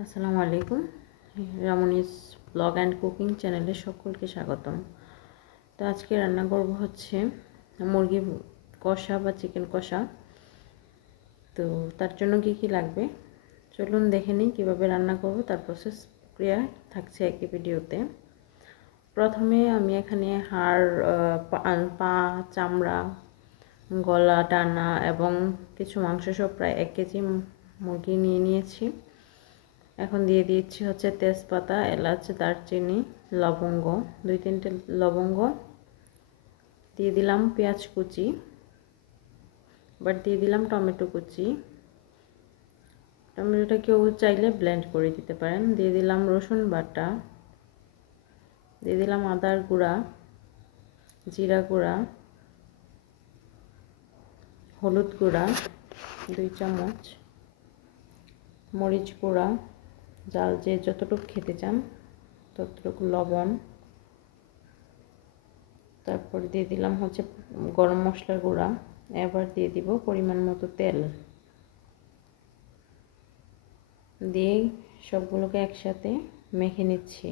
আসসালামু আলাইকুম। রামনিস blog and cooking চ্যানেলে সকলকে স্বাগতম। তো আজকে রান্না করব হচ্ছে মুরগি কষা বা চিকেন কষা। তো তার জন্য কি লাগবে চলুন দেখে নিই কীভাবে রান্না করব। তার প্রসেস ক্রিয়া থাকছে একই ভিডিওতে। প্রথমে আমি এখানে হাড়, পা, চামড়া, গলা, ডানা এবং কিছু মাংস সহ প্রায় 1 কেজি মুরগি নিয়ে নিয়েছি। এখন দিয়ে দিচ্ছি হচ্ছে তেজপাতা, এলাচ, দারচিনি, লবঙ্গ, 2-3টে লবঙ্গ দিয়ে দিলাম, পেঁয়াজ কুচি, এবার দিয়ে দিলাম টমেটো কুচি। টমেটোটা কেউ চাইলে ব্লেন্ড করে দিতে পারেন। দিয়ে দিলাম রসুন বাটা, দিয়ে দিলাম আদার গুঁড়া, জিরা গুঁড়া, হলুদ গুঁড়া 2 চামচ, মরিচ গুঁড়া, জাল যে যতটুকু খেতে চান ততটুকু, লবণ, তারপর দিয়ে দিলাম হচ্ছে গরম মশলার গুঁড়া। এবার দিয়ে দিব পরিমাণ মতো তেল, দিয়ে সবগুলোকে একসাথে মেখে নিচ্ছি,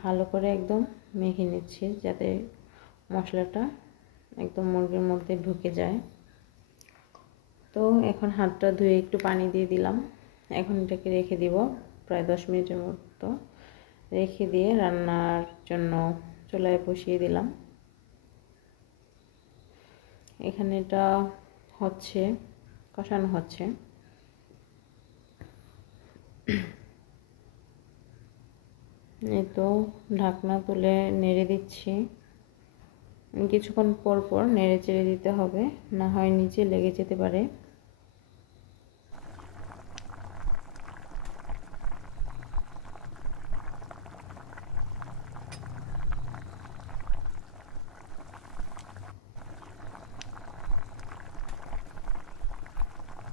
ভালো করে একদম মেখে নিচ্ছি যাতে মশলাটা একদম মুরগির মধ্যে ঢুকে যায়। তো এখন হাতটা ধুয়ে একটু পানি দিয়ে দিলাম। এখন এটাকে রেখে দিব প্রায় 10 মিনিটের মতো। রেখে দিয়ে রান্নার জন্য চুলায় বসিয়ে দিলাম। এখানে এটা হচ্ছে কষানো হচ্ছে। এই তো ঢাকনা তুলে নেড়ে দিচ্ছি। কিছুক্ষণ পর পর নেড়ে চেড়ে দিতে হবে, না হয় নিচে লেগে যেতে পারে।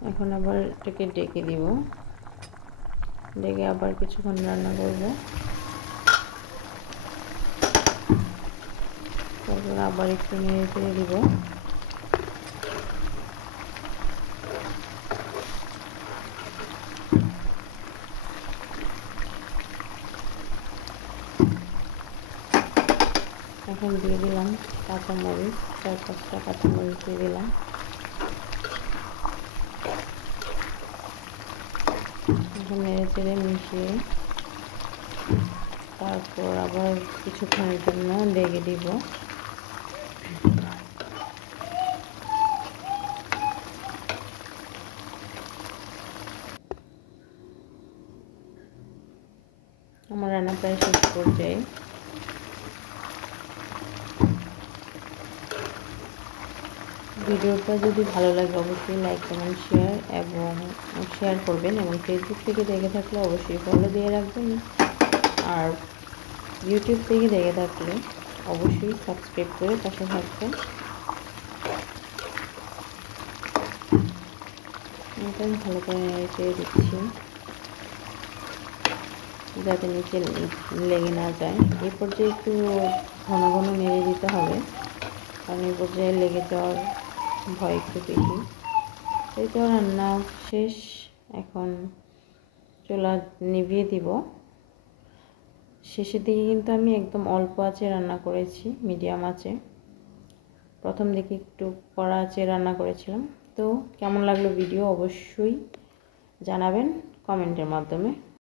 এখন আবার এটাকে ডেকে দিব, ডেকে আবার কিছুক্ষণ রান্না করব। তারপর আবার একটু নেড়ে চেড়ে দিব। এখন দিয়ে দিলাম কাঁচামরিচ, 4-5টা কাঁচামরিচ দিয়ে দিলাম। এখন নেড়ে চেড়ে মিশিয়ে তারপর আবার কিছুক্ষণের জন্য ঢেকে দিব। আমার রান্না প্রায় শেষ পর্যায়ে। ভিডিওটা যদি ভালো লাগে অবশ্যই লাইক, কমেন্ট, শেয়ার করবেন এবং ফেসবুক থেকে দেখে থাকলে অবশ্যই ফলো দিয়ে রাখবেন। আর ইউটিউব থেকে দেখে থাকলে অবশ্যই সাবস্ক্রাইব করে পাশে থাকবেন। এটা ভালো করে নেড়ে দিচ্ছি যাতে নিচে লেগে না যায়। এই পর্যায়ে একটু ঘন ঘন নেড়ে দিতে হবে, কারণ এই পর্যায়ে লেগে যাওয়ার ভয় একটু বেশি। এই তো রান্না শেষ। এখন চুলা নিভিয়ে দিব। শেষের দিকে কিন্তু আমি একদম অল্প আঁচে রান্না করেছি, মিডিয়াম আঁচে। প্রথম দিকে একটু কড়া আঁচে রান্না করেছিলাম। তো কেমন লাগলো ভিডিও অবশ্যই জানাবেন কমেন্টের মাধ্যমে।